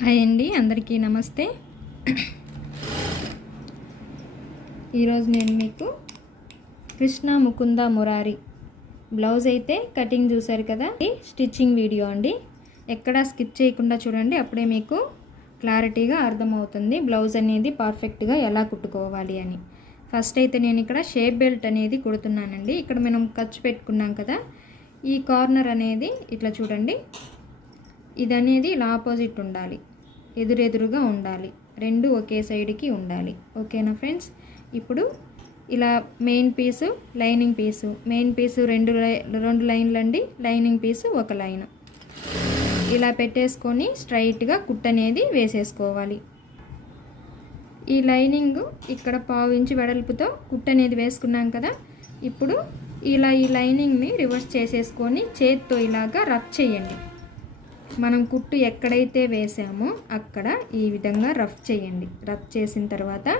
Hi అండి, అందరికీ నమస్తే. ఈరోజు నేను మీకు కృష్ణ ముకుంద మురారి బ్లౌజ్ అయితే కటింగ్ చూసారు కదా, స్టిచ్చింగ్ వీడియో అండి. ఎక్కడా స్కిప్ చేయకుండా చూడండి, అప్పుడే మీకు క్లారిటీగా అర్థమవుతుంది బ్లౌజ్ అనేది పర్ఫెక్ట్గా ఎలా కుట్టుకోవాలి అని. ఫస్ట్ అయితే నేను ఇక్కడ షేప్ బెల్ట్ అనేది కుడుతున్నానండి. ఇక్కడ మనం ఖర్చు పెట్టుకున్నాం కదా, ఈ కార్నర్ అనేది ఇట్లా చూడండి, ఇది అనేది ఇలా ఆపోజిట్ ఉండాలి, ఎదురెదురుగా ఉండాలి, రెండు ఒకే సైడ్కి ఉండాలి. ఓకేనా ఫ్రెండ్స్? ఇప్పుడు ఇలా మెయిన్ పీసు, లైనింగ్ పీసు, మెయిన్ పీసు రెండు లైన్లు అండి, లైనింగ్ పీసు ఒక లైన్, ఇలా పెట్టేసుకొని స్ట్రైట్గా కుట్ అనేది వేసేసుకోవాలి. ఈ లైనింగ్ ఇక్కడ 1/2 ఇంచు వెడల్పుతో కుట్ అనేది వేసుకున్నాం కదా. ఇప్పుడు ఇలా ఈ లైనింగ్ని రివర్స్ చేసేసుకొని చేత్తో ఇలాగా రఫ్ చేయండి. మనం కుట్టు ఎక్కడైతే వేసామో అక్కడ ఈ విధంగా రఫ్ చేయండి. రఫ్ చేసిన తర్వాత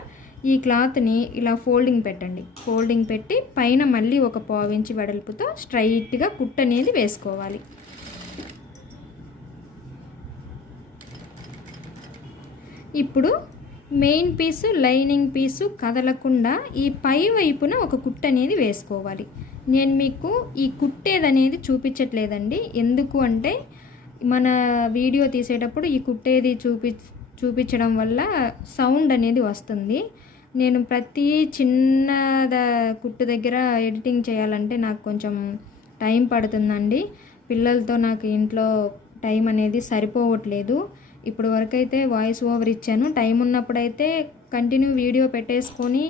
ఈ క్లాత్ని ఇలా ఫోల్డింగ్ పెట్టండి. ఫోల్డింగ్ పెట్టి పైన మళ్ళీ ఒక 1/2 ఇంచు వెడల్పుతో స్ట్రైట్గా కుట్ అనేది వేసుకోవాలి. ఇప్పుడు మెయిన్ పీసు, లైనింగ్ పీసు కదలకుండా ఈ పై వైపున ఒక కుట్ అనేది వేసుకోవాలి. నేను మీకు ఈ కుట్టేదనేది చూపించట్లేదండి. ఎందుకు అంటే మన వీడియో తీసేటప్పుడు ఈ కుట్టేది చూపించడం వల్ల సౌండ్ అనేది వస్తుంది. నేను ప్రతి చిన్న కుట్టు దగ్గర ఎడిటింగ్ చేయాలంటే నాకు కొంచెం టైం పడుతుందండి. పిల్లలతో నాకు ఇంట్లో టైం అనేది సరిపోవట్లేదు. ఇప్పుడు వరకైతే వాయిస్ ఓవర్ ఇచ్చాను. టైం ఉన్నప్పుడైతే కంటిన్యూ వీడియో పెట్టేసుకొని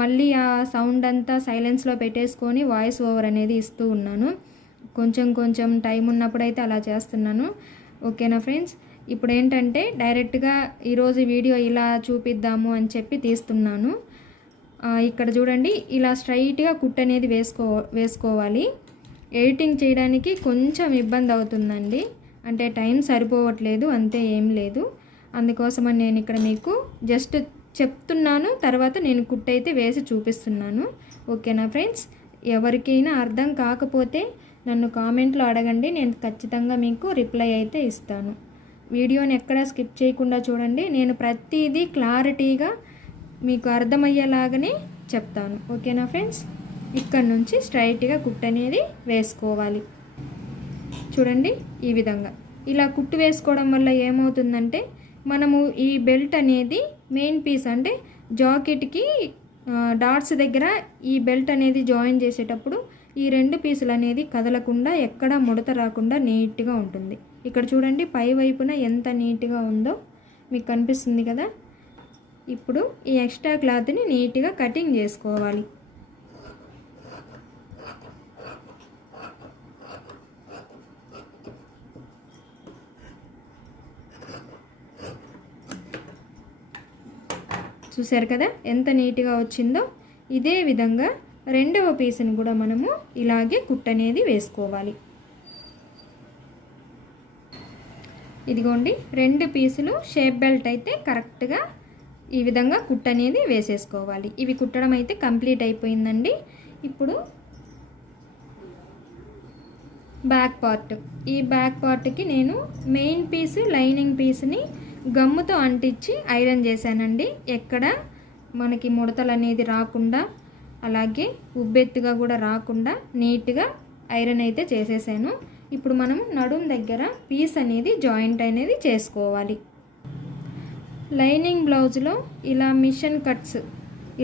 మళ్ళీ ఆ సౌండ్ అంతా సైలెన్స్లో పెట్టేసుకొని వాయిస్ ఓవర్ అనేది ఇస్తూ ఉన్నాను. కొంచెం టైం ఉన్నప్పుడైతే అలా చేస్తున్నాను. ఓకేనా ఫ్రెండ్స్? ఇప్పుడు ఏంటంటే డైరెక్ట్గా ఈరోజు వీడియో ఇలా చూపిద్దాము అని చెప్పి తీస్తున్నాను. ఇక్కడ చూడండి, ఇలా స్ట్రైట్గా కుట్ అనేది వేసుకోవాలి. ఎడిటింగ్ చేయడానికి కొంచెం ఇబ్బంది అవుతుందండి, అంటే టైం సరిపోవట్లేదు, అంతే, ఏం లేదు. అందుకోసమని నేను ఇక్కడ మీకు జస్ట్ చెప్తున్నాను, తర్వాత నేను కుట్ అయితే వేసి చూపిస్తున్నాను. ఓకేనా ఫ్రెండ్స్? ఎవరికైనా అర్థం కాకపోతే నన్ను కామెంట్లో అడగండి, నేను ఖచ్చితంగా మీకు రిప్లై అయితే ఇస్తాను. వీడియోని ఎక్కడా స్కిప్ చేయకుండా చూడండి. నేను ప్రతిదీ క్లారిటీగా మీకు అర్థమయ్యేలాగానే చెప్తాను. ఓకేనా ఫ్రెండ్స్? ఇక్కడ నుంచి స్ట్రైట్గా కుట్ అనేది వేసుకోవాలి. చూడండి, ఈ విధంగా ఇలా కుట్టు వేసుకోవడం వల్ల ఏమవుతుందంటే మనము ఈ బెల్ట్ అనేది మెయిన్ పీస్ అంటే జాకెట్కి డాట్స్ దగ్గర ఈ బెల్ట్ అనేది జాయిన్ చేసేటప్పుడు ఈ 2 పీసులు అనేది కదలకుండా, ఎక్కడా ముడత రాకుండా నీట్గా ఉంటుంది. ఇక్కడ చూడండి, పై వైపున ఎంత నీట్గా ఉందో మీకు కనిపిస్తుంది కదా. ఇప్పుడు ఈ ఎక్స్ట్రా క్లాత్ని నీట్గా కటింగ్ చేసుకోవాలి. చూసారు కదా ఎంత నీట్గా వచ్చిందో. ఇదే విధంగా రెండవ పీసుని కూడా మనము ఇలాగే కుట్ అనేది వేసుకోవాలి. ఇదిగోండి, 2 పీసులు షేప్ బెల్ట్ అయితే కరెక్ట్గా ఈ విధంగా కుట్ అనేది వేసేసుకోవాలి. ఇవి కుట్టడం అయితే కంప్లీట్ అయిపోయిందండి. ఇప్పుడు బ్యాక్ పార్ట్, ఈ బ్యాక్ పార్ట్కి నేను మెయిన్ పీసు, లైనింగ్ పీస్ని గమ్ముతో అంటించి ఐరన్ చేశానండి. ఎక్కడ మనకి ముడతలు అనేది రాకుండా, అలాగే ఉబ్బెత్తుగా కూడా రాకుండా నీట్గా ఐరన్ అయితే చేసేసాను. ఇప్పుడు మనం నడుం దగ్గర పీస్ అనేది జాయింట్ అనేది చేసుకోవాలి. లైనింగ్ బ్లౌజ్లో ఇలా మిషన్ కట్స్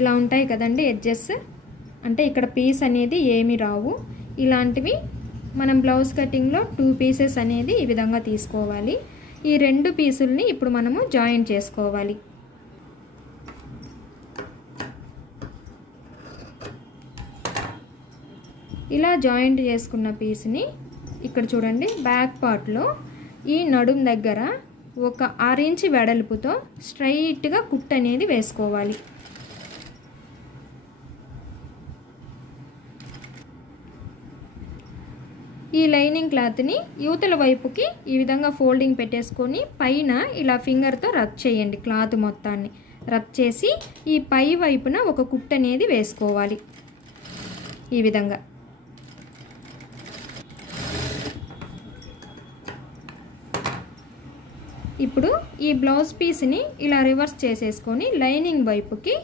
ఇలా ఉంటాయి కదండి, ఎడ్జెస్, అంటే ఇక్కడ పీస్ అనేది ఏమీ రావు. ఇలాంటివి మనం బ్లౌజ్ కటింగ్లో 2 పీసెస్ అనేది ఈ విధంగా తీసుకోవాలి. ఈ 2 పీసుల్ని ఇప్పుడు మనము జాయిన్ చేసుకోవాలి. ఇలా జాయింట్ చేసుకున్న పీస్ని ఇక్కడ చూడండి, బ్యాక్ పార్ట్లో ఈ నడుం దగ్గర ఒక 6 ఇంచు వెడల్పుతో స్ట్రైట్గా కుట్ అనేది వేసుకోవాలి. ఈ లైనింగ్ క్లాత్ని యువతల వైపుకి ఈ విధంగా ఫోల్డింగ్ పెట్టేసుకొని పైన ఇలా ఫింగర్తో రబ్ చేయండి. క్లాత్ మొత్తాన్ని రబ్ చేసి ఈ పై వైపున ఒక కుట్ అనేది వేసుకోవాలి. ఈ విధంగా ఇప్పుడు ఈ బ్లౌజ్ పీస్ని ఇలా రివర్స్ చేసేసుకొని లైనింగ్ వైపుకి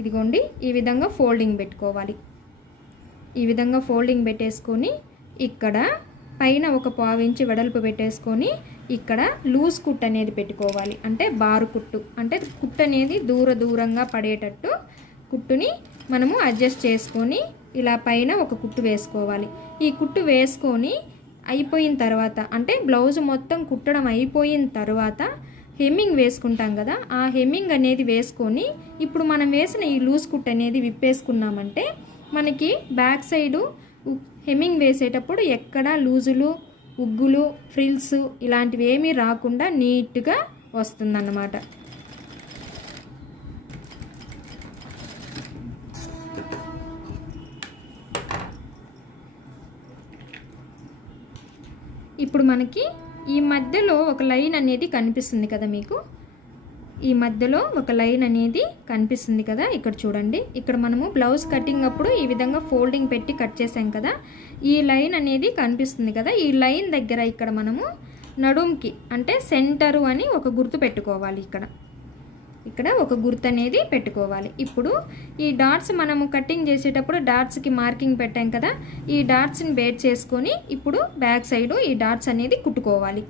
ఇదిగోండి ఈ విధంగా ఫోల్డింగ్ పెట్టుకోవాలి. ఈ విధంగా ఫోల్డింగ్ పెట్టేసుకొని ఇక్కడ పైన ఒక 1/4 ఇంచు వెడల్పు పెట్టేసుకొని ఇక్కడ లూజ్ కుట్ అనేది పెట్టుకోవాలి. అంటే బారు కుట్టు, అంటే కుట్టు అనేది దూరంగా పడేటట్టు కుట్టుని మనము అడ్జస్ట్ చేసుకొని ఇలా పైన ఒక కుట్టు వేసుకోవాలి. ఈ కుట్టు వేసుకొని అయిపోయిన తర్వాత, అంటే బ్లౌజ్ మొత్తం కుట్టడం అయిపోయిన తర్వాత హెమ్మింగ్ వేసుకుంటాం కదా, ఆ హెమ్మింగ్ అనేది వేసుకొని ఇప్పుడు మనం వేసిన ఈ లూజ్ కుట్ అనేది విప్పేసుకున్నామంటే మనకి బ్యాక్ సైడు హెమ్మింగ్ వేసేటప్పుడు ఎక్కడ లూజులు, ఉగ్గులు, ఫ్రిల్స్ ఇలాంటివి ఏమీ రాకుండా నీట్గా వస్తుందన్నమాట. ఇప్పుడు మనకి ఈ మధ్యలో ఒక లైన్ అనేది కనిపిస్తుంది కదా, మీకు ఈ మధ్యలో ఒక లైన్ అనేది కనిపిస్తుంది కదా, ఇక్కడ చూడండి. ఇక్కడ మనము బ్లౌజ్ కటింగ్ అప్పుడు ఈ విధంగా ఫోల్డింగ్ పెట్టి కట్ చేసాం కదా, ఈ లైన్ అనేది కనిపిస్తుంది కదా. ఈ లైన్ దగ్గర ఇక్కడ మనము నడుంకి అంటే సెంటరు అని ఒక గుర్తు పెట్టుకోవాలి. ఇక్కడ ఒక గుర్తు అనేది పెట్టుకోవాలి. ఇప్పుడు ఈ డాట్స్ మనము కటింగ్ చేసేటప్పుడు డాట్స్కి మార్కింగ్ పెట్టాం కదా, ఈ డాట్స్ని బేట్ చేసుకొని ఇప్పుడు బ్యాక్ సైడు ఈ డాట్స్ అనేది కుట్టుకోవాలి.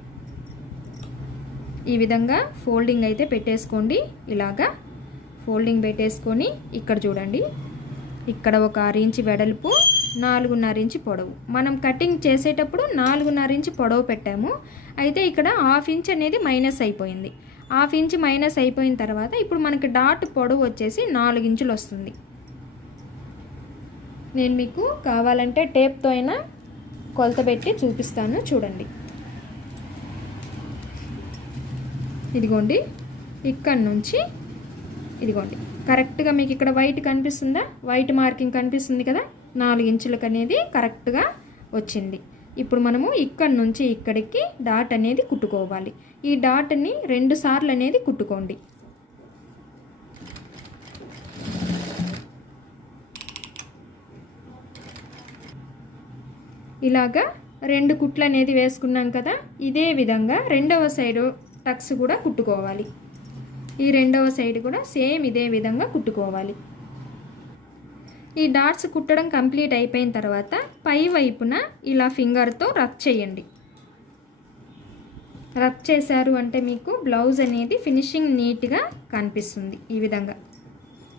ఈ విధంగా ఫోల్డింగ్ అయితే పెట్టేసుకోండి. ఇలాగా ఫోల్డింగ్ పెట్టేసుకొని ఇక్కడ చూడండి, ఇక్కడ ఒక 6 ఇంచు వెడల్పు, 4.5 ఇంచు పొడవు. మనం కటింగ్ చేసేటప్పుడు 4.5 ఇంచు పొడవు పెట్టాము. అయితే ఇక్కడ 1/2 ఇంచ్ అనేది మైనస్ అయిపోయింది. 1/2 ఇంచ్ మైనస్ అయిపోయిన తర్వాత ఇప్పుడు మనకి డాట్ పొడవు వచ్చేసి 4 ఇంచులు వస్తుంది. నేను మీకు కావాలంటే టేప్తో అయినా కొలత పెట్టి చూపిస్తాను, చూడండి. ఇదిగోండి, ఇక్కడ నుంచి ఇదిగోండి కరెక్ట్గా మీకు ఇక్కడ వైట్ కనిపిస్తుందా, వైట్ మార్కింగ్ కనిపిస్తుంది కదా, 4 ఇంచులకు అనేది కరెక్ట్గా వచ్చింది. ఇప్పుడు మనము ఇక్కడ నుంచి ఇక్కడికి డాట్ అనేది కుట్టుకోవాలి. ఈ డాట్ని 2 సార్లు అనేది కుట్టుకోండి. ఇలాగా 2 కుట్లు అనేది వేసుకున్నాం కదా, ఇదే విధంగా రెండవ సైడు టక్స్ కూడా కుట్టుకోవాలి. ఈ రెండవ సైడ్ కూడా సేమ్ ఇదే విధంగా కుట్టుకోవాలి. ఈ డాట్స్ కుట్టడం కంప్లీట్ అయిపోయిన తర్వాత పై వైపున ఇలా ఫింగర్తో రబ్ చేయండి. రబ్ చేశారు అంటే మీకు బ్లౌజ్ అనేది ఫినిషింగ్ నీట్గా కనిపిస్తుంది ఈ విధంగా.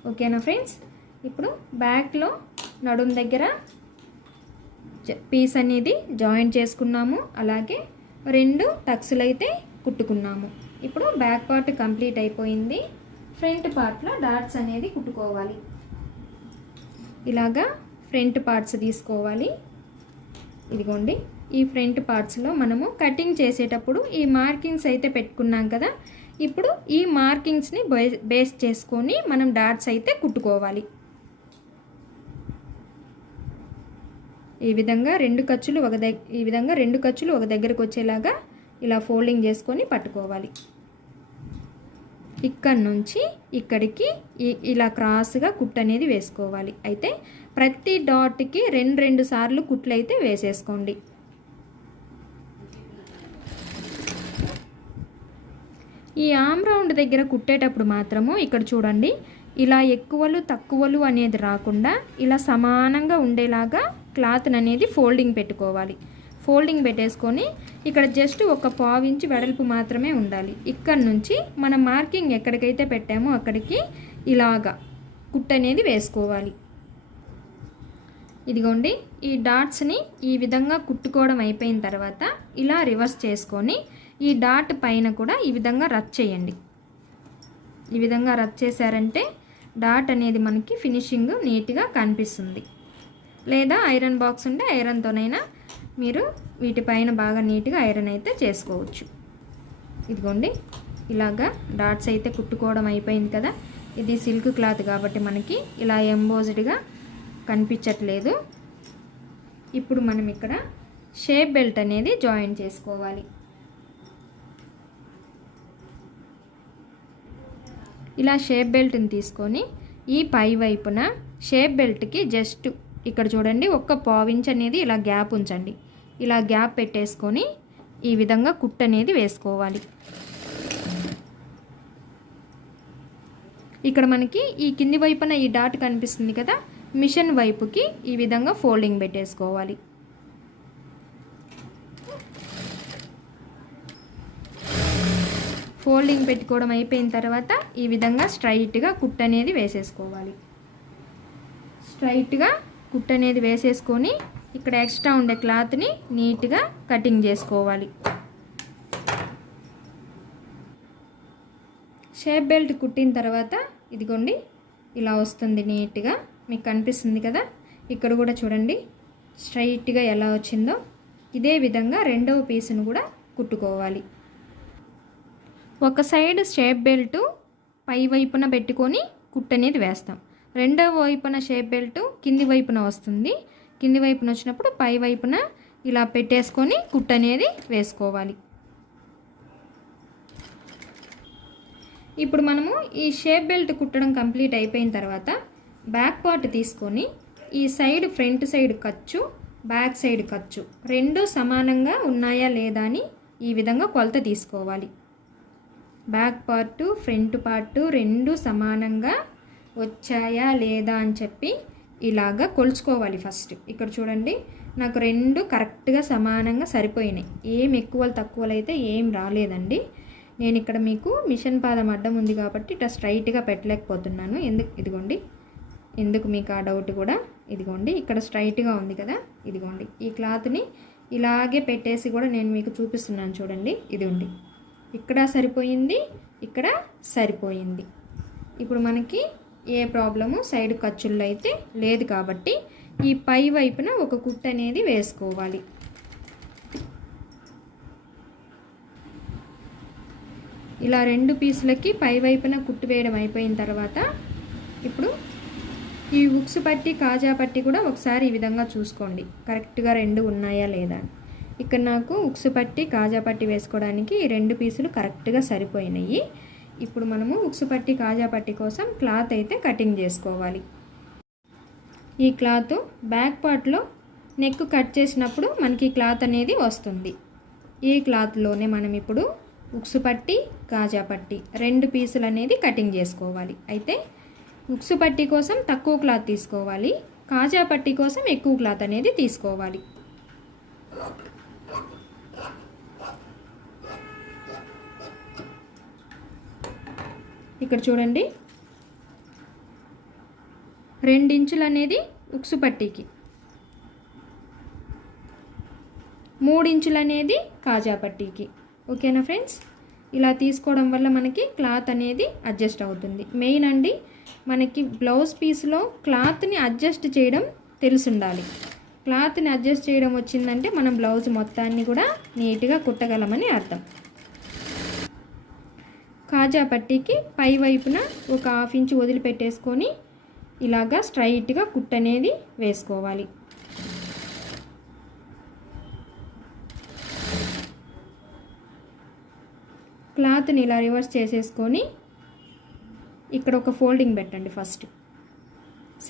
ఓకేనా ఫ్రెండ్స్? ఇప్పుడు బ్యాక్లో నడుం దగ్గర పీస్ అనేది జాయిన్ చేసుకున్నాము, అలాగే 2 టక్స్లు అయితే కుట్టుకున్నాము. ఇప్పుడు బ్యాక్ పార్ట్ కంప్లీట్ అయిపోయింది. ఫ్రంట్ పార్ట్లో డాట్స్ అనేది కుట్టుకోవాలి. ఇలాగా ఫ్రంట్ పార్ట్స్ తీసుకోవాలి. ఇదిగోండి, ఈ ఫ్రంట్ పార్ట్స్లో మనము కటింగ్ చేసేటప్పుడు ఈ మార్కింగ్స్ అయితే పెట్టుకున్నాం కదా, ఇప్పుడు ఈ మార్కింగ్స్ని బేస్ చేసుకొని మనం డాట్స్ అయితే కుట్టుకోవాలి. ఈ విధంగా 2 ఖర్చులు ఒక దగ్గరకు వచ్చేలాగా ఇలా ఫోల్డింగ్ చేసుకొని పట్టుకోవాలి. ఇక్కడ నుంచి ఇక్కడికి ఇలా క్రాస్గా కుట్టు అనేది వేసుకోవాలి. అయితే ప్రతి డాట్కి 2 సార్లు కుట్లు అయితే వేసేసుకోండి. ఈ ఆమ్ రౌండ్ దగ్గర కుట్టేటప్పుడు మాత్రము ఇక్కడ చూడండి, ఇలా ఎక్కువలు తక్కువలు అనేది రాకుండా ఇలా సమానంగా ఉండేలాగా క్లాత్ని అనేది ఫోల్డింగ్ పెట్టుకోవాలి. ఫోల్డింగ్ పెట్టేసుకొని ఇక్కడ జస్ట్ ఒక 1/4 ఇంచు వెడల్పు మాత్రమే ఉండాలి. ఇక్కడ నుంచి మనం మార్కింగ్ ఎక్కడికైతే పెట్టామో అక్కడికి ఇలాగా కుట్టు అనేది వేసుకోవాలి. ఇదిగోండి, ఈ డాట్స్ని ఈ విధంగా కుట్టుకోవడం అయిపోయిన తర్వాత ఇలా రివర్స్ చేసుకొని ఈ డాట్ పైన కూడా ఈ విధంగా రబ్ చేయండి. ఈ విధంగా రబ్ చేశారంటే డాట్ అనేది మనకి ఫినిషింగ్ నీట్గా కనిపిస్తుంది. లేదా ఐరన్ బాక్స్ ఉంటే ఐరన్తోనైనా మీరు వీటిపైన బాగా నీట్గా ఐరన్ అయితే చేసుకోవచ్చు. ఇదిగోండి, ఇలాగా డాట్స్ అయితే కుట్టుకోవడం అయిపోయింది కదా. ఇది సిల్క్ క్లాత్ కాబట్టి మనకి ఇలా ఎంబోజ్డ్గా కనిపించట్లేదు. ఇప్పుడు మనం ఇక్కడ షేప్ బెల్ట్ అనేది జాయిన్ చేసుకోవాలి. ఇలా షేప్ బెల్ట్ని తీసుకొని ఈ పై వైపున షేప్ బెల్ట్కి జస్ట్ ఇక్కడ చూడండి ఒక 1/4 ఇంచ్ అనేది ఇలా గ్యాప్ ఉంచండి. ఇలా గ్యాప్ పెట్టేసుకొని ఈ విధంగా కుట్టు అనేది వేసుకోవాలి. ఇక్కడ మనకి ఈ కింది వైపున ఈ డాట్ కనిపిస్తుంది కదా, మిషన్ వైపుకి ఈ విధంగా ఫోల్డింగ్ పెట్టేసుకోవాలి. ఫోల్డింగ్ పెట్టుకోవడం అయిపోయిన తర్వాత ఈ విధంగా స్ట్రైట్గా కుట్టు అనేది వేసేసుకోవాలి. స్ట్రైట్గా కుట్టు అనేది వేసేసుకొని ఇక్కడ ఎక్స్ట్రా ఉండే క్లాత్ని నీట్గా కటింగ్ చేసుకోవాలి. షేప్ బెల్ట్ కుట్టిన తర్వాత ఇదిగోండి ఇలా వస్తుంది, నీట్గా మీకు కనిపిస్తుంది కదా. ఇక్కడ కూడా చూడండి స్ట్రైట్గా ఎలా వచ్చిందో. ఇదే విధంగా రెండవ పీసును కూడా కుట్టుకోవాలి. ఒక సైడ్ షేప్ బెల్ట్ పై వైపున పెట్టుకొని కుట్టు అనేది వేస్తాం. రెండవ వైపున షేప్ బెల్ట్ కింది వైపున వస్తుంది. కింది వైపున వచ్చినప్పుడు పై వైపున ఇలా పెట్టేసుకొని కుట్టు అనేది వేసుకోవాలి. ఇప్పుడు మనము ఈ షేప్ బెల్ట్ కుట్టడం కంప్లీట్ అయిపోయిన తర్వాత బ్యాక్ పార్ట్ తీసుకొని ఈ సైడ్ ఫ్రంట్ సైడ్ ఖర్చు, బ్యాక్ సైడ్ ఖర్చు రెండు సమానంగా ఉన్నాయా లేదా అని ఈ విధంగా కొలత తీసుకోవాలి. బ్యాక్ పార్టు ఫ్రంట్ పార్టు రెండు సమానంగా వచ్చాయా లేదా అని చెప్పి ఇలాగా కొలుచుకోవాలి. ఫస్ట్ ఇక్కడ చూడండి నాకు రెండు కరెక్ట్గా సమానంగా సరిపోయినాయి. ఏం ఎక్కువలు తక్కువలు అయితే ఏం రాలేదండి. నేను ఇక్కడ మీకు మిషన్ పాదం అడ్డం ఉంది కాబట్టి ఇట్లా స్ట్రైట్గా పెట్టలేకపోతున్నాను. ఇదిగోండి ఎందుకు మీకు ఆ డౌట్ కూడా. ఇదిగోండి ఇక్కడ స్ట్రైట్గా ఉంది కదా, ఇదిగోండి ఈ క్లాత్ని ఇలాగే పెట్టేసి కూడా నేను మీకు చూపిస్తున్నాను చూడండి. ఇదిగోండి ఇక్కడ సరిపోయింది, ఇక్కడ సరిపోయింది. ఇప్పుడు మనకి ఏ ప్రాబ్లము సైడ్ ఖర్చుల్లో అయితే లేదు కాబట్టి ఈ పై వైపున ఒక కుట్టు అనేది వేసుకోవాలి. ఇలా రెండు పీసులకి పై వైపున కుట్టు వేయడం అయిపోయిన తర్వాత ఇప్పుడు ఈ ఉక్సు పట్టి కాజా పట్టి కూడా ఒకసారి ఈ విధంగా చూసుకోండి కరెక్ట్గా రెండు ఉన్నాయా లేదా. ఇక్కడ నాకు ఉక్సు పట్టి కాజా పట్టి వేసుకోవడానికి ఈ రెండు పీసులు కరెక్ట్గా సరిపోయినాయి. ఇప్పుడు మనము ఉక్సు పట్టి కాజా పట్టి కోసం క్లాత్ అయితే కటింగ్ చేసుకోవాలి. ఈ క్లాత్ బ్యాక్ పార్ట్లో నెక్ కట్ చేసినప్పుడు మనకి క్లాత్ అనేది వస్తుంది. ఈ క్లాత్లోనే మనం ఇప్పుడు ఉక్సు పట్టి కాజా పట్టి రెండు పీసులు అనేది కటింగ్ చేసుకోవాలి. అయితే ఉక్సు పట్టి కోసం తక్కువ క్లాత్ తీసుకోవాలి, కాజా పట్టి కోసం ఎక్కువ క్లాత్ అనేది తీసుకోవాలి. ఇక్కడ చూడండి 2 ఇంచులు అనేది ఉక్సు పట్టీకి, 3 ఇంచులు అనేది కాజా పట్టీకి. ఓకేనా ఫ్రెండ్స్, ఇలా తీసుకోవడం వల్ల మనకి క్లాత్ అనేది అడ్జస్ట్ అవుతుంది. మెయిన్ అండి మనకి బ్లౌజ్ పీస్లో క్లాత్ని అడ్జస్ట్ చేయడం తెలిసి ఉండాలి. క్లాత్ని అడ్జస్ట్ చేయడం వచ్చిందంటే మనం బ్లౌజ్ మొత్తాన్ని కూడా నీట్గా కుట్టగలమని అర్థం. కాజా పట్టీకి పై వైపున ఒక 1/2 ఇంచు వదిలిపెట్టేసుకొని ఇలాగా స్ట్రైట్గా కుట్టు అనేది వేసుకోవాలి. క్లాత్ని ఇలా రివర్స్ చేసేసుకొని ఇక్కడ ఒక ఫోల్డింగ్ పెట్టండి. ఫస్ట్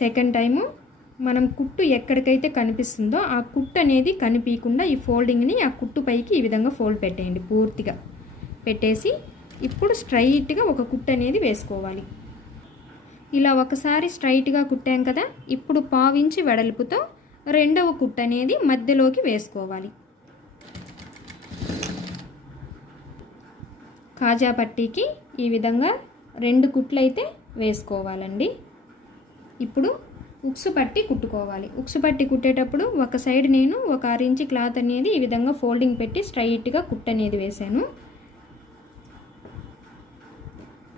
సెకండ్ టైము మనం కుట్టు ఎక్కడికైతే కనిపిస్తుందో ఆ కుట్టు అనేది కనిపించకుండా ఈ ఫోల్డింగ్ని ఆ కుట్టు పైకి ఈ విధంగా ఫోల్డ్ పెట్టేయండి. పూర్తిగా పెట్టేసి ఇప్పుడు స్ట్రైట్గా ఒక కుట్టు అనేది వేసుకోవాలి. ఇలా ఒకసారి స్ట్రైట్గా కుట్టాం కదా, ఇప్పుడు 1/2 ఇంచు వెడల్పుతో రెండవ కుట్టు అనేది మధ్యలోకి వేసుకోవాలి. కాజా పట్టీకి ఈ విధంగా 2 కుట్లు అయితే వేసుకోవాలండి. ఇప్పుడు ఉక్సు పట్టి కుట్టుకోవాలి. ఉక్సు పట్టి కుట్టేటప్పుడు ఒక సైడ్ నేను ఒక 6 ఇంచు క్లాత్ అనేది ఈ విధంగా ఫోల్డింగ్ పెట్టి స్ట్రైట్గా కుట్టు అనేది వేసాను.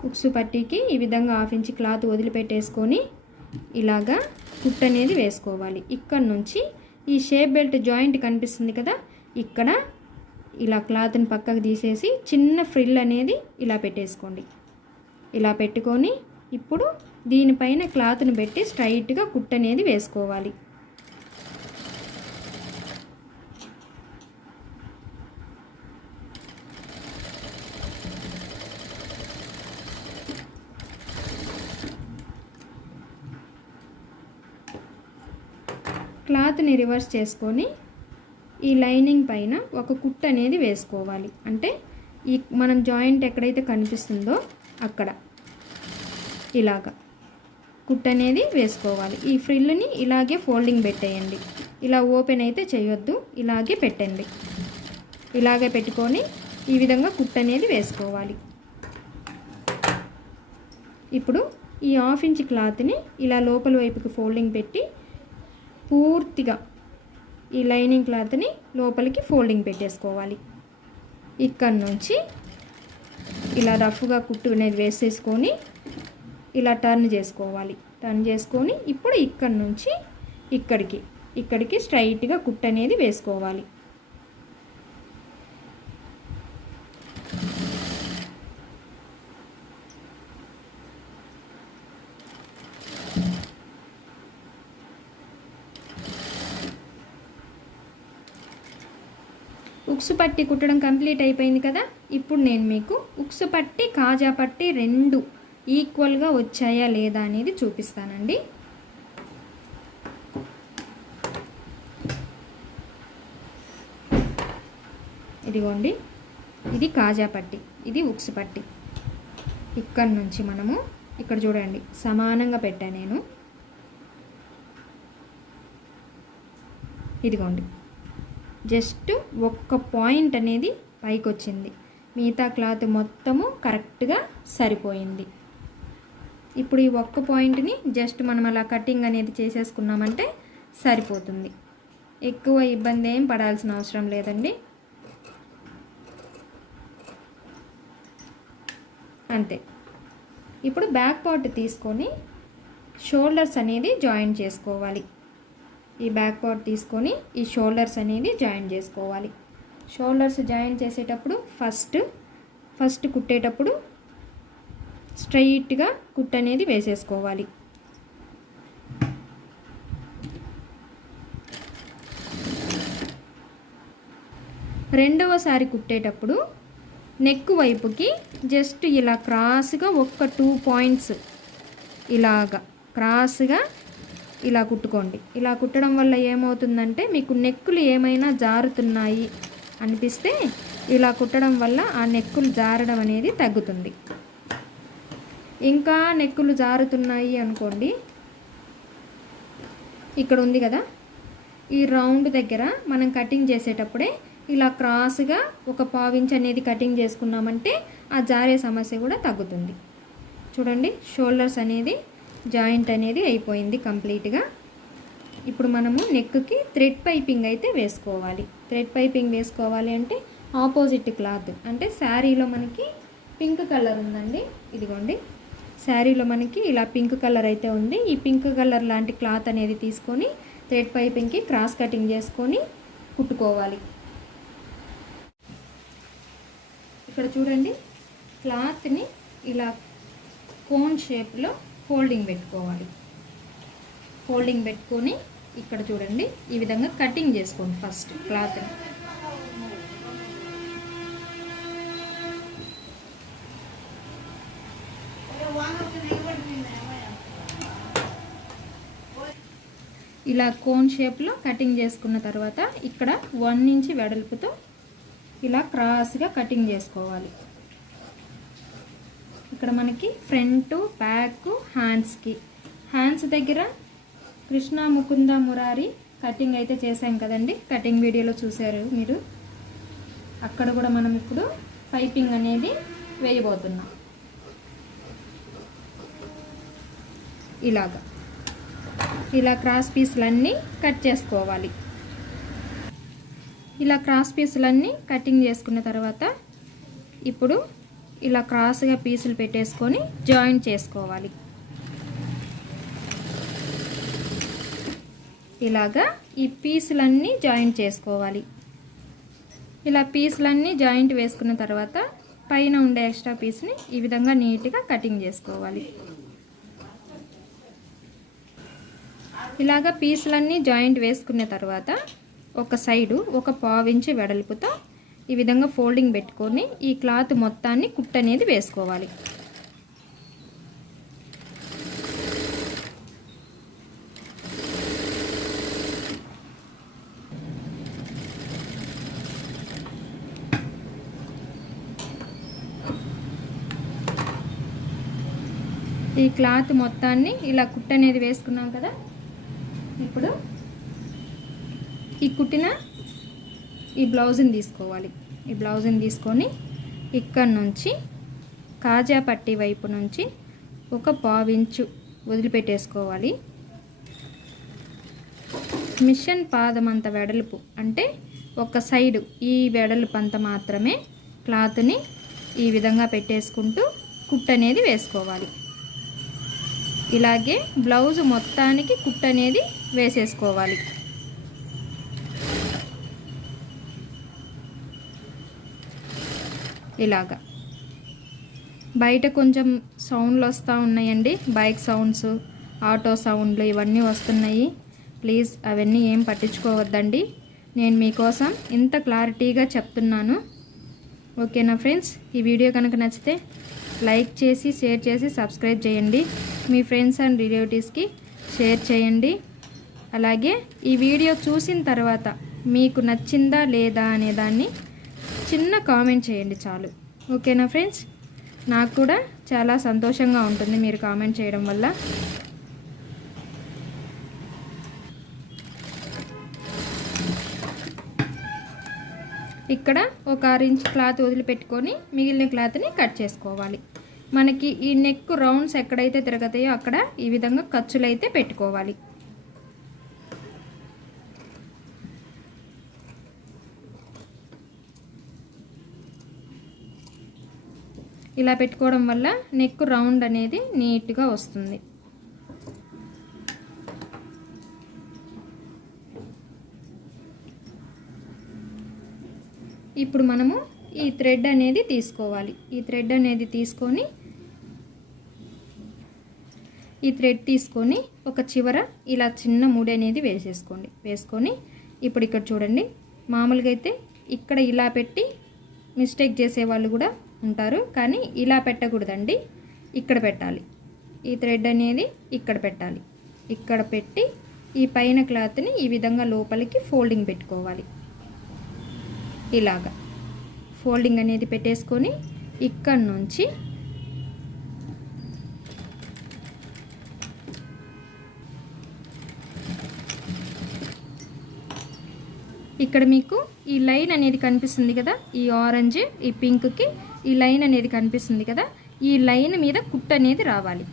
ఉక్సు పట్టీకి ఈ విధంగా 1/2 ఇంచు క్లాత్ వదిలిపెట్టేసుకొని ఇలాగా కుట్టు అనేది వేసుకోవాలి. ఇక్కడ నుంచి ఈ షేప్ బెల్ట్ జాయింట్ కనిపిస్తుంది కదా, ఇక్కడ ఇలా క్లాత్ని పక్కకు తీసేసి చిన్న ఫ్రిల్ అనేది ఇలా పెట్టేసుకోండి. ఇలా పెట్టుకొని ఇప్పుడు దీనిపైన క్లాత్ని పెట్టి స్ట్రైట్గా కుట్టు అనేది వేసుకోవాలి. క్లాత్ని రివర్స్ చేసుకొని ఈ లైనింగ్ పైన ఒక కుట్టు అనేది వేసుకోవాలి. అంటే ఈ మనం జాయింట్ ఎక్కడైతే కనిపిస్తుందో అక్కడ ఇలాగా కుట్టు అనేది వేసుకోవాలి. ఈ ఫ్రిల్ని ఇలాగే ఫోల్డింగ్ పెట్టేయండి. ఇలా ఓపెన్ అయితే చేయొద్దు, ఇలాగే పెట్టండి. ఇలాగే పెట్టుకొని ఈ విధంగా కుట్టు అనేది వేసుకోవాలి. ఇప్పుడు ఈ 1/2 ఇంచ్ క్లాత్ని ఇలా లోపల వైపుకి ఫోల్డింగ్ పెట్టి పూర్తిగా ఈ లైనింగ్ క్లాత్ని లోపలికి ఫోల్డింగ్ పెట్టేసుకోవాలి. ఇక్కడ నుంచి ఇలా రఫ్గా కుట్టు అనేది వేసేసుకొని ఇలా టర్న్ చేసుకోవాలి. టర్న్ చేసుకొని ఇప్పుడు ఇక్కడ నుంచి ఇక్కడికి స్ట్రైట్గా కుట్టు అనేది వేసుకోవాలి. ఉక్సు పట్టి కుట్టడం కంప్లీట్ అయిపోయింది కదా. ఇప్పుడు నేను మీకు ఉక్సు పట్టి కాజా పట్టి రెండు ఈక్వల్గా వచ్చాయా లేదా అనేది చూపిస్తానండి. ఇదిగోండి, ఇది కాజా పట్టి, ఇది ఉక్సు పట్టి. ఇక్కడ నుంచి మనము ఇక్కడ చూడండి సమానంగా పెట్టాను నేను. ఇదిగోండి, జస్ట్ ఒక్క పాయింట్ అనేది పైకి వచ్చింది, మిగతా క్లాత్ మొత్తము కరెక్ట్గా సరిపోయింది. ఇప్పుడు ఈ ఒక్క పాయింట్ని జస్ట్ మనం అలా కటింగ్ అనేది చేసేసుకున్నామంటే సరిపోతుంది. ఎక్కువ ఇబ్బంది ఏం పడాల్సిన అవసరం లేదండి. అంతే. ఇప్పుడు బ్యాక్ పార్ట్ తీసుకొని షోల్డర్స్ అనేది జాయిన్ చేసుకోవాలి. ఈ బ్యాక్ పార్ట్ తీసుకొని ఈ షోల్డర్స్ అనేది జాయిన్ చేసుకోవాలి. షోల్డర్స్ జాయిన్ చేసేటప్పుడు ఫస్ట్ కుట్టేటప్పుడు స్ట్రైట్గా కుట్టు అనేది వేసేసుకోవాలి. రెండవసారి కుట్టేటప్పుడు నెక్ వైపుకి జస్ట్ ఇలా క్రాస్గా ఒక్క 2 పాయింట్స్ ఇలాగా క్రాస్గా ఇలా కుట్టుకోండి. ఇలా కుట్టడం వల్ల ఏమవుతుందంటే మీకు నెక్కులు ఏమైనా జారుతున్నాయి అనిపిస్తే ఇలా కుట్టడం వల్ల ఆ నెక్కులు జారడం అనేది తగ్గుతుంది. ఇంకా నెక్కులు జారుతున్నాయి అనుకోండి, ఇక్కడ ఉంది కదా ఈ రౌండ్ దగ్గర మనం కటింగ్ చేసేటప్పుడే ఇలా క్రాస్గా ఒక 1/2 ఇంచ్ అనేది కటింగ్ చేసుకున్నామంటే ఆ జారే సమస్య కూడా తగ్గుతుంది. చూడండి, షోల్డర్స్ అనేది జాయింట్ అనేది అయిపోయింది కంప్లీట్గా. ఇప్పుడు మనము నెక్కి థ్రెడ్ పైపింగ్ అయితే వేసుకోవాలి. థ్రెడ్ పైపింగ్ వేసుకోవాలి అంటే ఆపోజిట్ క్లాత్, అంటే శారీలో మనకి పింక్ కలర్ ఉందండి. ఇదిగోండి, శారీలో మనకి ఇలా పింక్ కలర్ అయితే ఉంది. ఈ పింక్ కలర్ లాంటి క్లాత్ అనేది తీసుకొని థ్రెడ్ పైపింగ్కి క్రాస్ కటింగ్ చేసుకొని కుట్టుకోవాలి. ఇక్కడ చూడండి, క్లాత్ని ఇలా కోన్ షేప్లో ఫోల్డింగ్ పెట్టుకోవాలి. ఫోల్డింగ్ పెట్టుకొని ఇక్కడ చూడండి ఈ విధంగా కటింగ్ చేసుకోండి ఫస్ట్ క్లాత్ని. ఇలా కోన్ షేప్లో కటింగ్ చేసుకున్న తర్వాత ఇక్కడ 1 ఇంచ్ వెడల్పుతో ఇలా క్రాస్గా కటింగ్ చేసుకోవాలి. ఇక్కడ మనకి ఫ్రంట్ బ్యాక్ హ్యాండ్స్ దగ్గర కృష్ణ ముకుంద మురారి కటింగ్ అయితే చేసాం కదండి, కటింగ్ వీడియోలో చూసారు మీరు. అక్కడ కూడా మనం ఇప్పుడు పైపింగ్ అనేది వేయబోతున్నాం. ఇలా క్రాస్ పీసులన్నీ కట్ చేసుకోవాలి. ఇలా క్రాస్ పీసులన్నీ కటింగ్ చేసుకున్న తర్వాత ఇప్పుడు ఇలా క్రాస్గా పీసులు పెట్టేసుకొని జాయింట్ చేసుకోవాలి. ఇలాగా ఈ పీసులన్నీ జాయింట్ చేసుకోవాలి. ఇలా పీసులన్నీ జాయింట్ వేసుకున్న తర్వాత పైన ఉండే ఎక్స్ట్రా పీస్ని ఈ విధంగా నీట్గా కటింగ్ చేసుకోవాలి. ఇలాగా పీసులన్నీ జాయింట్ వేసుకున్న తర్వాత ఒక సైడు ఒక 1/2 ఇంచ్ వెడల్పుతో ఈ విధంగా ఫోల్డింగ్ పెట్టుకొని ఈ క్లాత్ మొత్తాన్ని కుట్టు అనేది వేసుకోవాలి. ఈ క్లాత్ మొత్తాన్ని ఇలా కుట్టు అనేది వేసుకున్నాం కదా. ఇప్పుడు ఈ కుట్టిన ఈ బ్లౌజ్ని తీసుకోవాలి. ఈ బ్లౌజ్ని తీసుకొని ఇక్కడ నుంచి కాజా పట్టీ వైపు నుంచి ఒక 1/4 ఇంచు వదిలిపెట్టేసుకోవాలి. మిషన్ పాదం అంత వెడల్పు అంటే ఒక సైడు ఈ వెడల్పు అంత మాత్రమే క్లాత్ని ఈ విధంగా పెట్టేసుకుంటూ కుట్టు అనేది వేసుకోవాలి. ఇలాగే బ్లౌజ్ మొత్తానికి కుట్టు అనేది వేసేసుకోవాలి. ఇలాగా బయట కొంచెం సౌండ్లు వస్తూ ఉన్నాయండి, బైక్ సౌండ్స్, ఆటో సౌండ్లు ఇవన్నీ వస్తున్నాయి. ప్లీజ్ అవన్నీ ఏం పట్టించుకోవద్దండి. నేను మీకోసం ఇంత క్లారిటీగా చెప్తున్నాను. ఓకేనా ఫ్రెండ్స్? ఈ వీడియో కనుక నచ్చితే లైక్ చేసి, షేర్ చేసి, సబ్స్క్రైబ్ చేయండి. మీ ఫ్రెండ్స్ అండ్ రిలేటివ్స్కి షేర్ చేయండి. అలాగే ఈ వీడియో చూసిన తర్వాత మీకు నచ్చిందా లేదా అనే దాన్ని చిన్న కామెంట్ చేయండి చాలు. ఓకేనా ఫ్రెండ్స్? నాకు కూడా చాలా సంతోషంగా ఉంటుంది మీరు కామెంట్ చేయడం వల్ల. ఇక్కడ ఒక 6 ఇంచ్ క్లాత్ వదిలిపెట్టుకొని మిగిలిన క్లాత్ని కట్ చేసుకోవాలి. మనకి ఈ నెక్ రౌండ్స్ ఎక్కడైతే తిరగతాయో అక్కడ ఈ విధంగా ఖర్చులు అయితే పెట్టుకోవాలి. ఇలా పెట్టుకోవడం వల్ల నెక్ రౌండ్ అనేది నీట్గా వస్తుంది. ఇప్పుడు మనము ఈ థ్రెడ్ అనేది తీసుకోవాలి. ఈ థ్రెడ్ అనేది తీసుకొని ఒక చివర ఇలా చిన్న ముడి అనేది వేసేసుకోండి. వేసుకొని ఇప్పుడు ఇక్కడ చూడండి, మామూలుగా అయితే ఇక్కడ ఇలా పెట్టి మిస్టేక్ చేసే వాళ్ళు కూడా ఉంటారు, కానీ ఇలా పెట్టకూడదండి, ఇక్కడ పెట్టాలి. ఈ థ్రెడ్ అనేది ఇక్కడ పెట్టాలి. ఇక్కడ పెట్టి ఈ పైన క్లాత్ని ఈ విధంగా లోపలికి ఫోల్డింగ్ పెట్టుకోవాలి. ఇలాగా ఫోల్డింగ్ అనేది పెట్టేసుకొని ఇక్కడ నుంచి ఇక్కడ మీకు ఈ లైన్ అనేది కనిపిస్తుంది కదా, ఈ ఆరెంజ్ ఈ పింక్కి ఈ లైన్ అనేది కనిపిస్తుంది కదా, ఈ లైన్ మీద కుట్టు అనేది రావాలి.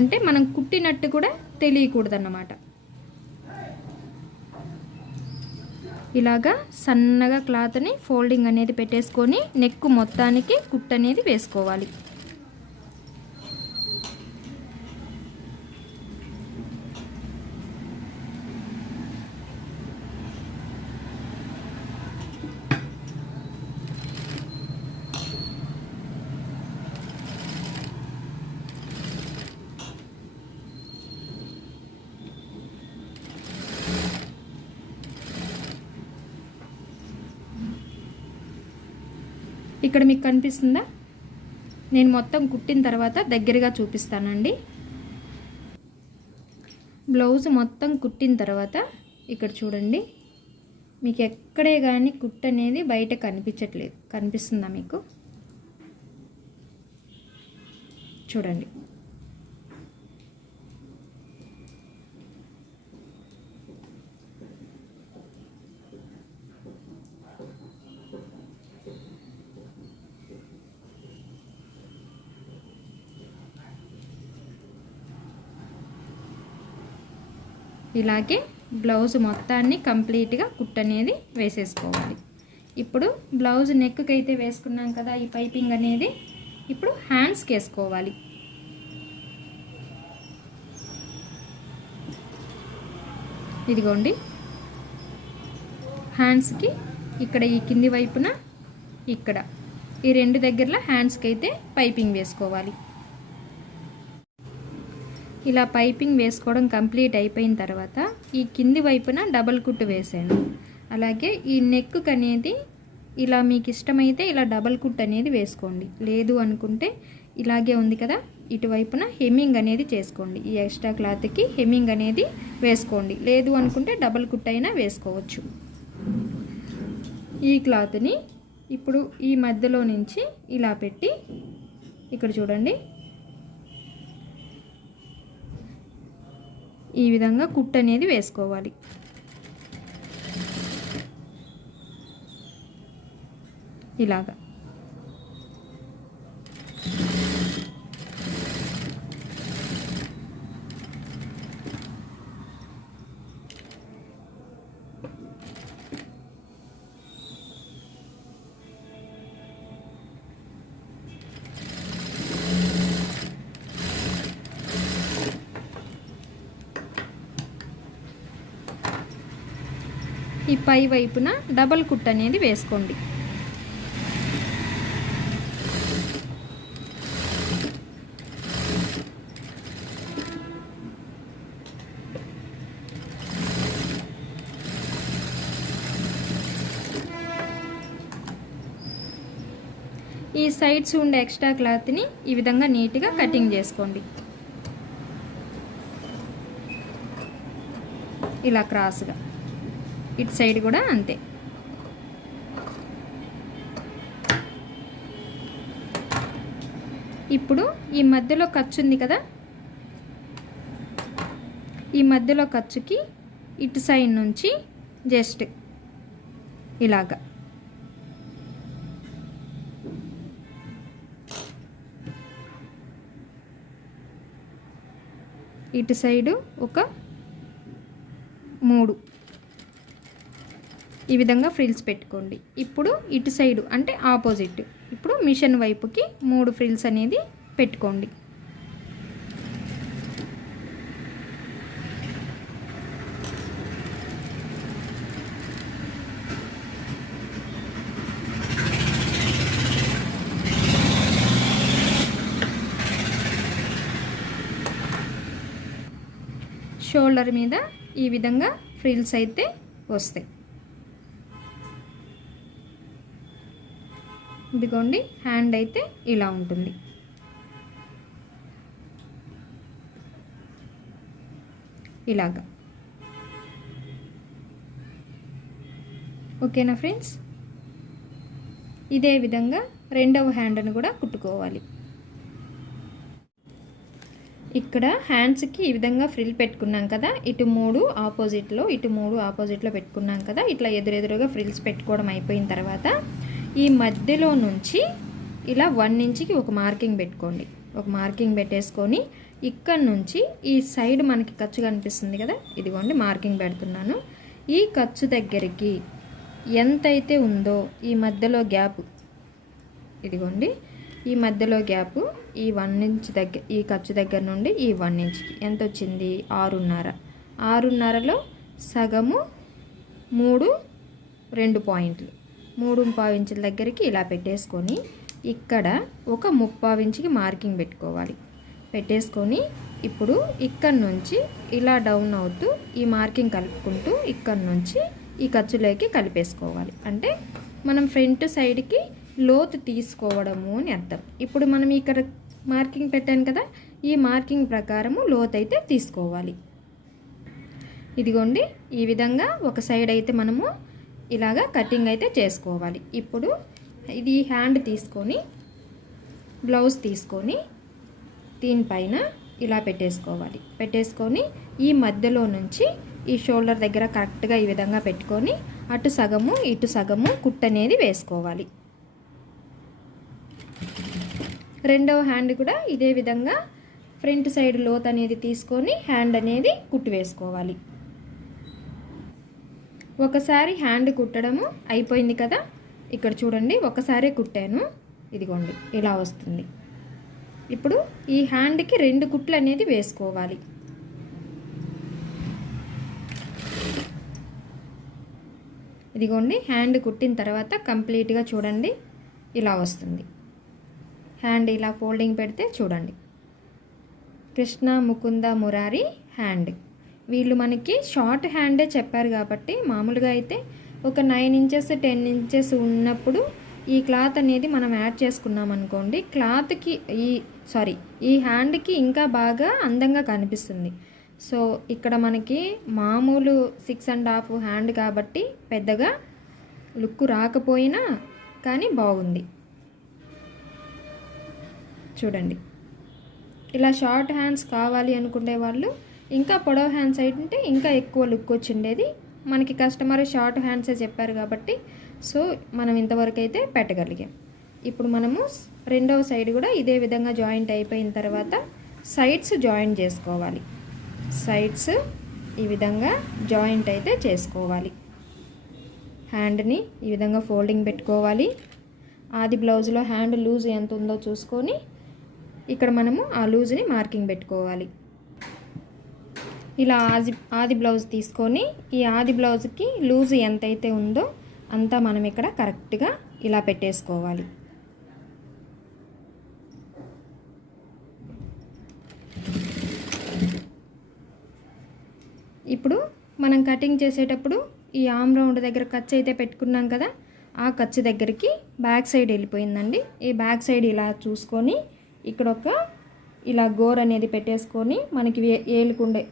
అంటే మనం కుట్టినట్టు కూడా తెలియకూడదన్నమాట. ఇలాగా సన్నగా క్లాత్ని ఫోల్డింగ్ అనేది పెట్టేసుకొని నెక్ మొత్తానికి కుట్టు అనేది వేసుకోవాలి. ఇక్కడ మీకు కనిపిస్తుందా? నేను మొత్తం కుట్టిన తర్వాత దగ్గరగా చూపిస్తానండి. బ్లౌజ్ మొత్తం కుట్టిన తర్వాత ఇక్కడ చూడండి, మీకు ఎక్కడే కానీ కుట్టు అనేది బయట కనిపించట్లేదు. కనిపిస్తుందా మీకు? చూడండి. ఇలాగే బ్లౌజ్ మొత్తాన్ని కంప్లీట్గా కుట్టు అనేది వేసేసుకోవాలి. ఇప్పుడు బ్లౌజ్ నెక్కి అయితే వేసుకున్నాం కదా ఈ పైపింగ్ అనేది, ఇప్పుడు హ్యాండ్స్కి వేసుకోవాలి. ఇదిగోండి, హ్యాండ్స్కి ఇక్కడ ఈ కింది వైపున ఇక్కడ ఈ రెండు దగ్గరలో హ్యాండ్స్కి అయితే పైపింగ్ వేసుకోవాలి. ఇలా పైపింగ్ వేసుకోవడం కంప్లీట్ అయిపోయిన తర్వాత ఈ కింది వైపున డబల్ కుట్టు వేసాను. అలాగే ఈ నెక్ అనేది ఇలా మీకు ఇష్టమైతే ఇలా డబల్ కుట్టు అనేది వేసుకోండి. లేదు అనుకుంటే ఇలాగే ఉంది కదా, ఇటువైపున హెమ్మింగ్ అనేది చేసుకోండి. ఈ ఎక్స్ట్రా క్లాత్కి హెమ్మింగ్ అనేది వేసుకోండి. లేదు అనుకుంటే డబల్ కుట్టు అయినా వేసుకోవచ్చు. ఈ క్లాత్ని ఇప్పుడు ఈ మధ్యలో నుంచి ఇలా పెట్టి ఇక్కడ చూడండి ఈ విధంగా కుట్టు అనేది వేసుకోవాలి. ఇలాగా ఈ పై వైపున డబల్ కుట్ అనేది వేసుకోండి. ఈ సైడ్స్ ఉండే ఎక్స్ట్రా క్లాత్ని ఈ విధంగా నీట్గా కటింగ్ చేసుకోండి. ఇలా క్రాస్గా, ఇటు సైడ్ కూడా అంతే. ఇప్పుడు ఈ మధ్యలో ఖర్చు ఉంది కదా, ఈ మధ్యలో ఖర్చుకి ఇటు సైడ్ నుంచి జస్ట్ ఇలాగా ఇటు సైడు ఒక 3 ఈ విధంగా ఫ్రిల్స్ పెట్టుకోండి. ఇప్పుడు ఇటు సైడు అంటే ఆపోజిట్, ఇప్పుడు మిషన్ వైపుకి 3 ఫ్రిల్స్ అనేది పెట్టుకోండి. షోల్డర్ మీద ఈ విధంగా ఫ్రిల్స్ అయితే వస్తాయి. ఇదిగోండి, హ్యాండ్ అయితే ఇలా ఉంటుంది. ఇలాగా ఓకేనా ఫ్రెండ్స్? ఇదే విధంగా రెండవ హ్యాండ్ని కూడా కుట్టుకోవాలి. ఇక్కడ హ్యాండ్స్కి ఈ విధంగా ఫ్రిల్ పెట్టుకున్నాం కదా, ఇటు 3 ఆపోజిట్లో, ఇటు 3 ఆపోజిట్లో పెట్టుకున్నాం కదా. ఇట్లా ఎదురెదురుగా ఫ్రిల్స్ పెట్టుకోవడం అయిపోయిన తర్వాత ఈ మధ్యలో నుంచి ఇలా 1 ఇంచ్కి ఒక మార్కింగ్ పెట్టుకోండి. ఒక మార్కింగ్ పెట్టేసుకొని ఇక్కడ నుంచి ఈ సైడ్ మనకి ఖర్చు కనిపిస్తుంది కదా, ఇదిగోండి మార్కింగ్ పెడుతున్నాను. ఈ ఖర్చు దగ్గరికి ఎంతైతే ఉందో ఈ మధ్యలో గ్యాప్, ఇదిగోండి ఈ మధ్యలో గ్యాప్, ఈ 1 ఇంచ్ దగ్గర, ఈ ఖర్చు దగ్గర నుండి ఈ 1 ఇంచ్కి ఎంత వచ్చింది? 6.5. 6.5లో సగము 3 2 పాయింట్లు, 3.5 ఇంచుల దగ్గరికి ఇలా పెట్టేసుకొని ఇక్కడ ఒక 3.5 ఇంచుకి మార్కింగ్ పెట్టుకోవాలి. పెట్టేసుకొని ఇప్పుడు ఇక్కడ నుంచి ఇలా డౌన్ అవుతూ ఈ మార్కింగ్ కలుపుకుంటూ ఇక్కడ నుంచి ఈ ఖర్చులోకి కలిపేసుకోవాలి. అంటే మనం ఫ్రంట్ సైడ్కి లోతు తీసుకోవడము అని అర్థం. ఇప్పుడు మనం ఇక్కడ మార్కింగ్ పెట్టాను కదా, ఈ మార్కింగ్ ప్రకారము లోతు అయితే తీసుకోవాలి. ఇదిగోండి ఈ విధంగా ఒక సైడ్ అయితే మనము ఇలాగా కటింగ్ అయితే చేసుకోవాలి. ఇప్పుడు ఇది హ్యాండ్ తీసుకొని బ్లౌజ్ తీసుకొని దీనిపైన ఇలా పెట్టేసుకోవాలి. పెట్టేసుకొని ఈ మధ్యలో నుంచి ఈ షోల్డర్ దగ్గర కరెక్ట్గా ఈ విధంగా పెట్టుకొని అటు సగము ఇటు సగము కుట్టు అనేది వేసుకోవాలి. రెండవ హ్యాండ్ కూడా ఇదే విధంగా ఫ్రంట్ సైడ్ లోత్ అనేది తీసుకొని హ్యాండ్ అనేది కుట్టు వేసుకోవాలి. ఒకసారి హ్యాండ్ కుట్టడము అయిపోయింది కదా, ఇక్కడ చూడండి ఒకసారి కుట్టాను, ఇదిగోండి ఇలా వస్తుంది. ఇప్పుడు ఈ హ్యాండ్కి 2 కుట్లు అనేది వేసుకోవాలి. ఇదిగోండి హ్యాండ్ కుట్టిన తర్వాత కంప్లీట్గా చూడండి ఇలా వస్తుంది. హ్యాండ్ ఇలా ఫోల్డింగ్ పెడితే చూడండి, కృష్ణ ముకుంద మురారి హ్యాండ్. వీళ్ళు మనకి షార్ట్ హ్యాండే చెప్పారు కాబట్టి మామూలుగా అయితే ఒక 9 ఇంచెస్ 10 ఇంచెస్ ఉన్నప్పుడు ఈ క్లాత్ అనేది మనం యాడ్ చేసుకున్నాం అనుకోండి, క్లాత్కి ఈ హ్యాండ్కి ఇంకా బాగా అందంగా కనిపిస్తుంది. సో ఇక్కడ మనకి మామూలు 6.5 హ్యాండ్ కాబట్టి పెద్దగా లుక్ రాకపోయినా కానీ బాగుంది. చూడండి ఇలా షార్ట్ హ్యాండ్స్ కావాలి అనుకునే వాళ్ళు ఇంకా పొడవు హ్యాండ్స్ అయితే ఇంకా ఎక్కువ లుక్ వచ్చిండేది. మనకి కస్టమర్ షార్ట్ హ్యాండ్సే చెప్పారు కాబట్టి సో మనం ఇంతవరకు అయితే పెట్టగలిగాం. ఇప్పుడు మనము రెండవ సైడ్ కూడా ఇదే విధంగా జాయింట్ అయిపోయిన తర్వాత సైడ్స్ జాయింట్ చేసుకోవాలి. సైడ్స్ ఈ విధంగా జాయింట్ అయితే చేసుకోవాలి. హ్యాండ్ని ఈ విధంగా ఫోల్డింగ్ పెట్టుకోవాలి. ఆది బ్లౌజ్లో హ్యాండ్ లూజ్ ఎంత ఉందో చూసుకొని ఇక్కడ మనము ఆ లూజ్ని మార్కింగ్ పెట్టుకోవాలి. ఇలా ఆది బ్లౌజ్ తీసుకొని ఈ ఆది బ్లౌజ్కి లూజ్ ఎంతైతే ఉందో అంతా మనం ఇక్కడ కరెక్ట్గా ఇలా పెట్టేసుకోవాలి. ఇప్పుడు మనం కటింగ్ చేసేటప్పుడు ఈ ఆమ్ రౌండ్ దగ్గర ఖర్చు అయితే పెట్టుకున్నాం కదా, ఆ ఖర్చు దగ్గరికి బ్యాక్ సైడ్ వెళ్ళిపోయిందండి. ఈ బ్యాక్ సైడ్ ఇలా చూసుకొని ఇక్కడ ఒక ఇలా గోర్ అనేది పెట్టేసుకొని మనకి ఏలుకుండే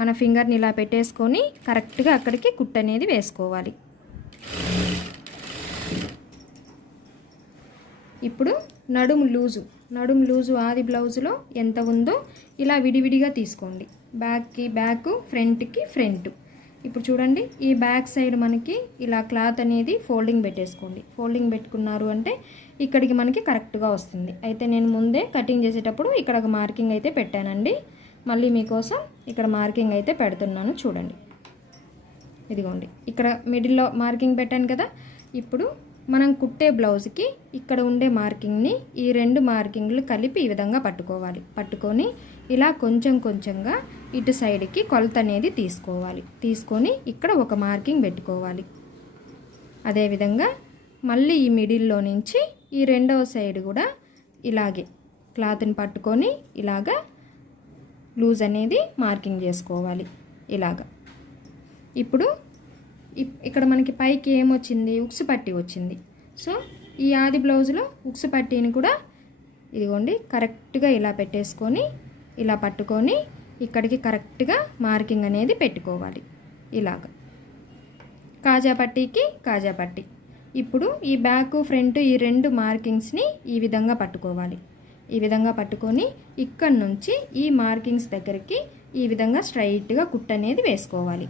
మన ఫింగర్ని ఇలా పెట్టేసుకొని కరెక్ట్గా అక్కడికి కుట్టు అనేది వేసుకోవాలి. ఇప్పుడు నడుము లూజు ఆది బ్లౌజులో ఎంత ఉందో ఇలా విడివిడిగా తీసుకోండి. బ్యాక్కి బ్యాక్, ఫ్రంట్కి ఫ్రంట్. ఇప్పుడు చూడండి ఈ బ్యాక్ సైడ్ మనకి ఇలా క్లాత్ అనేది ఫోల్డింగ్ పెట్టేసుకోండి. ఫోల్డింగ్ పెట్టుకున్నారు అంటే ఇక్కడికి మనకి కరెక్ట్గా వస్తుంది. అయితే నేను ముందే కటింగ్ చేసేటప్పుడు ఇక్కడ ఒక మార్కింగ్ అయితే పెట్టానండి. మళ్ళీ మీకోసం ఇక్కడ మార్కింగ్ అయితే పెడుతున్నాను చూడండి. ఇదిగోండి ఇక్కడ మిడిల్లో మార్కింగ్ పెట్టాను కదా. ఇప్పుడు మనం కుట్టే బ్లౌజ్కి ఇక్కడ ఉండే మార్కింగ్ని ఈ రెండు మార్కింగ్లు కలిపి ఈ విధంగా పట్టుకోవాలి. పట్టుకొని ఇలా కొంచెం కొంచెంగా ఇటు సైడ్కి కొలత అనేది తీసుకోవాలి. తీసుకొని ఇక్కడ ఒక మార్కింగ్ పెట్టుకోవాలి. అదేవిధంగా మళ్ళీ ఈ మిడిల్లో నుంచి ఈ రెండవ సైడ్ కూడా ఇలాగే క్లాత్ని పట్టుకొని ఇలాగా లూజ్ అనేది మార్కింగ్ చేసుకోవాలి ఇలాగా. ఇప్పుడు ఇక్కడ మనకి పైకి ఏమొచ్చింది, ఉక్సు పట్టి వచ్చింది. సో ఈ ఆది బ్లౌజ్లో ఉక్సు పట్టీని కూడా ఇదిగోండి కరెక్ట్గా ఇలా పెట్టేసుకొని ఇలా పట్టుకొని ఇక్కడికి కరెక్ట్గా మార్కింగ్ అనేది పెట్టుకోవాలి ఇలాగా. కాజా పట్టీకి కాజా పట్టీ. ఇప్పుడు ఈ బ్యాక్ ఫ్రంట్ ఈ రెండు మార్కింగ్స్ని ఈ విధంగా పట్టుకోవాలి. ఈ విధంగా పట్టుకొని ఇక్కడ నుంచి ఈ మార్కింగ్స్ దగ్గరికి ఈ విధంగా స్ట్రైట్గా కుట్టు అనేది వేసుకోవాలి.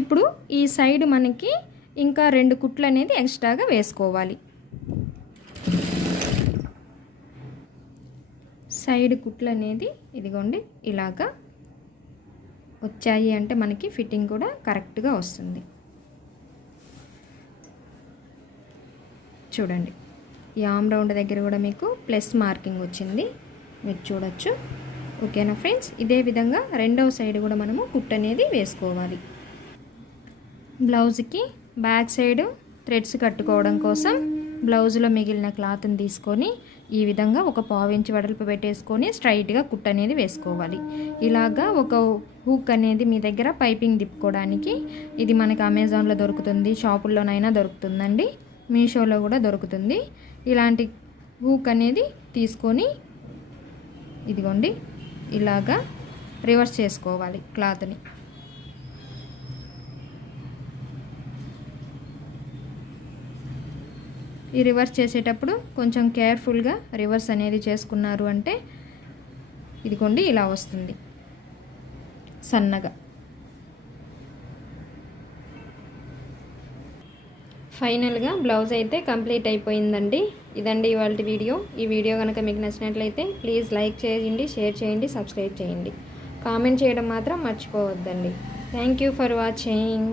ఇప్పుడు ఈ సైడ్ మనకి ఇంకా 2 కుట్లు అనేది ఎక్స్ట్రాగా వేసుకోవాలి. సైడ్ కుట్లు అనేది ఇదిగోండి ఇలాగా వచ్చాయి అంటే మనకి ఫిట్టింగ్ కూడా కరెక్ట్గా వస్తుంది. చూడండి ఈ ఆమ్ రౌండ్ దగ్గర కూడా మీకు ప్లస్ మార్కింగ్ వచ్చింది, మీరు చూడొచ్చు. ఓకేనా ఫ్రెండ్స్, ఇదే విధంగా రెండవ సైడ్ కూడా మనము కుట్టు అనేది వేసుకోవాలి. బ్లౌజ్కి బ్యాక్ సైడ్ థ్రెడ్స్ కట్టుకోవడం కోసం బ్లౌజ్లో మిగిలిన క్లాత్ని తీసుకొని ఈ విధంగా ఒక 1/4 ఇంచ్ వెడల్పు పెట్టేసుకొని స్ట్రైట్గా కుట్టు అనేది వేసుకోవాలి. ఇలాగా ఒక హూక్ అనేది మీ దగ్గర పైపింగ్ తిప్పుకోవడానికి ఇది మనకి అమెజాన్లో దొరుకుతుంది, షాపుల్లోనైనా దొరుకుతుందండి, మీషోలో కూడా దొరుకుతుంది. ఇలాంటి హూక్ అనేది తీసుకొని ఇదిగోండి ఇలాగా రివర్స్ చేసుకోవాలి క్లాత్ని. ఈ రివర్స్ చేసేటప్పుడు కొంచెం కేర్ఫుల్గా రివర్స్ అనేది చేసుకున్నారు అంటే ఇదిగోండి ఇలా వస్తుంది సన్నగా. ఫైనల్గా బ్లౌజ్ అయితే కంప్లీట్ అయిపోయిందండి. ఇదండి ఇవాళ వీడియో. ఈ వీడియో కనుక మీకు నచ్చినట్లయితే ప్లీజ్ లైక్ చేయండి, షేర్ చేయండి, సబ్స్క్రైబ్ చేయండి, కామెంట్ చేయడం మాత్రం మర్చిపోవద్దండి. Thank you for watching.